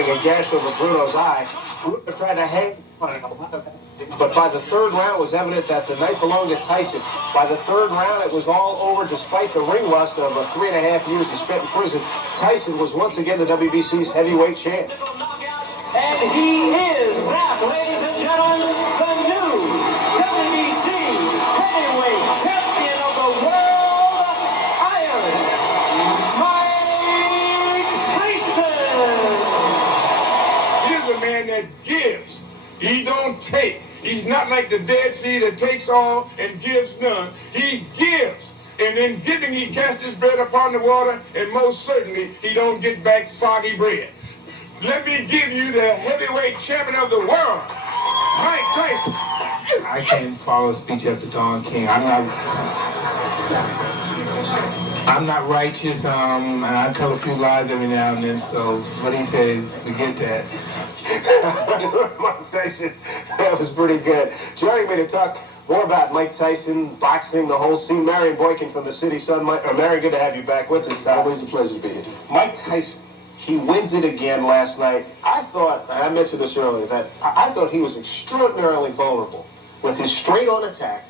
a gash over Bruno's eye. Bruno tried to hang on him. But by the third round, it was evident that the night belonged to Tyson. By the third round, it was all over despite the ring rust of 3.5 years he spent in prison. Tyson was once again the WBC's heavyweight champ. And he is back, ladies and gentlemen, the new WBC heavyweight champion of the world, Iron Mike Tyson. Here's a man that gives. He don't take. He's not like the Dead Sea that takes all and gives none. He gives. And in giving, he casts his bread upon the water, and most certainly he don't get back soggy bread. Let me give you the heavyweight champion of the world, Mike Tyson. I can't follow a speech after Don King. I'm not righteous, and I tell a few lies every now and then, so what he says, forget that. Mike Tyson, that was pretty good. Jerry, made to talk more about Mike Tyson, boxing, the whole scene. Marion Boykin from the City Sun. Marion, good to have you back with us. Always a pleasure to be here. Mike Tyson, he wins it again last night. I mentioned this earlier, that I thought he was extraordinarily vulnerable with his straight-on attack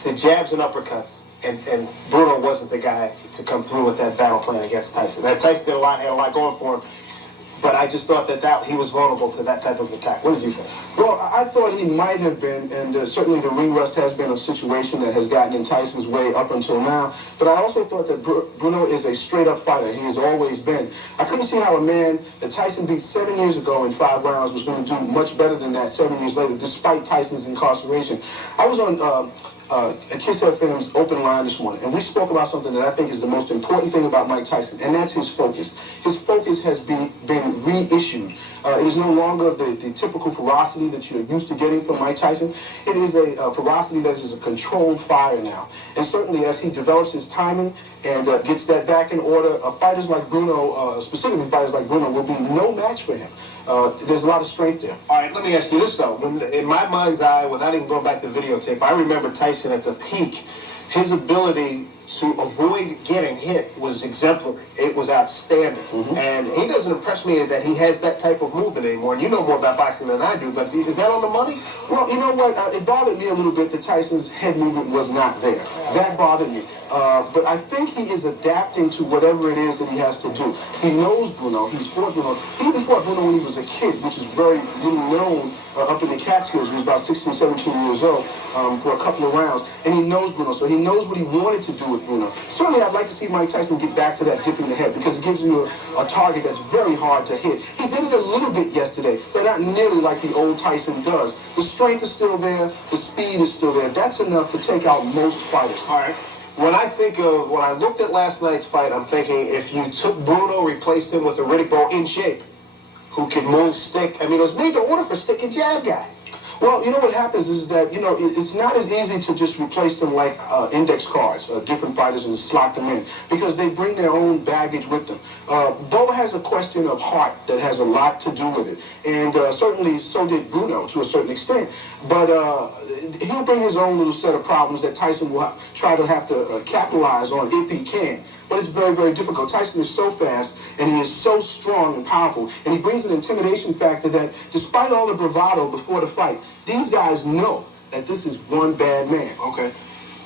to jabs and uppercuts. And Bruno wasn't the guy to come through with that battle plan against Tyson. Now, Tyson had a lot going for him. But I just thought that he was vulnerable to that type of attack. What did you think? Well, I thought he might have been, and certainly the ring rust has been a situation that has gotten in Tyson's way up until now. But I also thought that Bruno is a straight-up fighter. He has always been. I couldn't see how a man that Tyson beat 7 years ago in 5 rounds was going to do much better than that 7 years later, despite Tyson's incarceration. I was on Kiss FM's open line this morning, and we spoke about something that I think is the most important thing about Mike Tyson, and that's his focus. His focus has been reissued. It is no longer the typical ferocity that you're used to getting from Mike Tyson. It is a ferocity that is a controlled fire now. And certainly as he develops his timing and gets that back in order, fighters like Bruno, specifically fighters like Bruno, will be no match for him. There's a lot of strength there. All right, let me ask you this, though. In my mind's eye, without even going back to videotape, I remember Tyson at the peak. His ability to avoid getting hit was exemplary. It was outstanding. Mm-hmm. And he doesn't impress me that he has that type of movement anymore. And you know more about boxing than I do, but is that on the money? Well, you know what? It bothered me a little bit that Tyson's head movement was not there. That bothered me. But I think he is adapting to whatever it is that he has to do. He knows Bruno. He's fought Bruno. He even fought Bruno when he was a kid, which is very little known up in the Catskills. He was about 16, 17 years old for a couple of rounds. And he knows Bruno, so he knows what he wanted to do with Bruno. Certainly, I'd like to see Mike Tyson get back to that dip in the head because it gives you a target that's very hard to hit. He did it a little bit yesterday, but not nearly like the old Tyson does. The strength is still there. The speed is still there. That's enough to take out most fighters. All right. When I looked at last night's fight, I'm thinking if you took Bruno, replaced him with a Riddick Bowe in shape, who can move stick. I mean, it was made to order for stick and jab guy. Well, you know what happens is that, it's not as easy to just replace them like index cards, different fighters, and slot them in, because they bring their own baggage with them. Bowe has a question of heart that has a lot to do with it, and certainly so did Bruno to a certain extent. But he'll bring his own little set of problems that Tyson will try to have to capitalize on if he can. But it's very, very difficult. Tyson is so fast, and he is so strong and powerful, and he brings an intimidation factor that, despite all the bravado before the fight, these guys know that this is one bad man. Okay.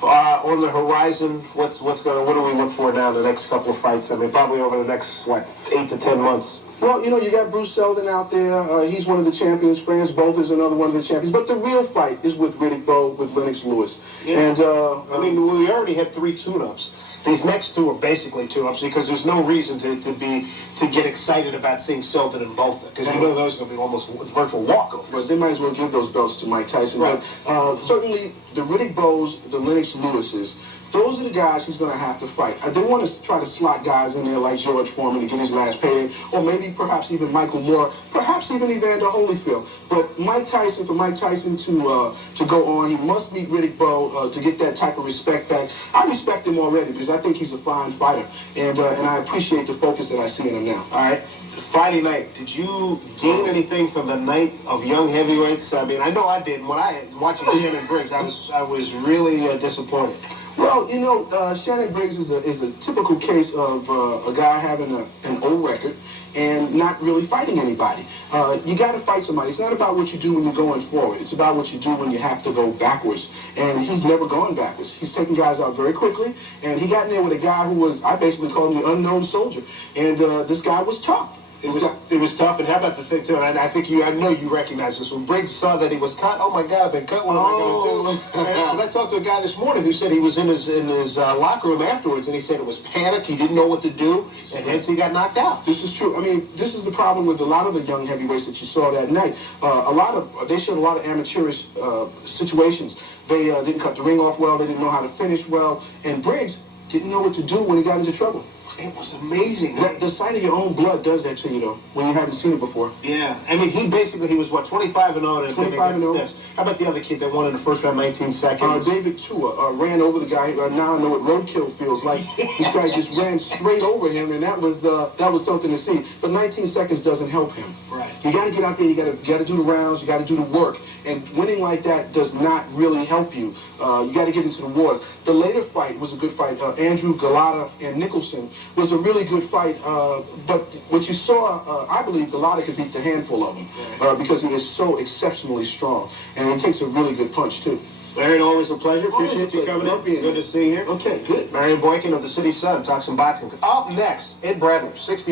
On the horizon, what do we look for now in the next couple of fights? I mean, probably over the next, 8 to 10 months? Well, you got Bruce Seldon out there. He's one of the champions. Franz Both is another one of the champions. But the real fight is with Riddick Bowe, with Lennox Lewis. Yeah. And, we already had 3 tune-ups. These next 2 are basically tune-ups because there's no reason to get excited about seeing Seldon and Both, because you know those are going to be almost virtual walkovers. But they might as well give those belts to Mike Tyson. Right. But certainly the Riddick Bowes, the Lennox Lewises, those are the guys he's going to have to fight. I don't want to try to slot guys in there like George Foreman to get his last payday, or maybe perhaps even Michael Moore, perhaps even Evander Holyfield. But for Mike Tyson to go on, he must beat Riddick Bowe to get that type of respect back. I respect him already because I think he's a fine fighter, and I appreciate the focus that I see in him now. All right. Friday night, did you gain anything from the night of young heavyweights? I mean, I know I did. When I watching Shannon Briggs, I was really disappointed. Well, Shannon Briggs is a typical case of a guy having an old record. and not really fighting anybody. You got to fight somebody. It's not about what you do when you're going forward. It's about what you do when you have to go backwards. And he's never gone backwards. He's taken guys out very quickly, and he got in there with a guy who was, I basically called him the unknown soldier. And this guy was tough. It was tough, and how about the thing too? And I think I know you recognize this. When Briggs saw that he was cut, oh my God, I've been cut. What am I going to do? Because I talked to a guy this morning who said he was in his locker room afterwards, and he said it was panic. He didn't know what to do, and hence he got knocked out. This is true. I mean, this is the problem with a lot of the young heavyweights that you saw that night. They showed a lot of amateurish situations. They didn't cut the ring off well. They didn't know how to finish well, and Briggs didn't know what to do when he got into trouble. It was amazing. The sight of your own blood does that to you, though, when you haven't seen it before. Yeah. I mean, he was, what, 25-0 and 25-0. How about the other kid that won in the first round, 19 seconds? David Tua ran over the guy. Now I know what roadkill feels like. This guy just ran straight over him, and that was something to see. But 19 seconds doesn't help him. Right. You got to get out there. You got to do the rounds. You got to do the work. And winning like that does not really help you. You got to get into the wars. The later fight was a good fight. Andrew Galata and Nicholson was a really good fight. But what you saw, I believe Galata could beat the handful of them because he is so exceptionally strong. And he takes a really good punch, too. Marion, always a pleasure. Appreciate you coming in. Good to see you here. Okay, good. Marion Boykin of the City Sun talks some boxing. Up next, Ed Bradley, 60.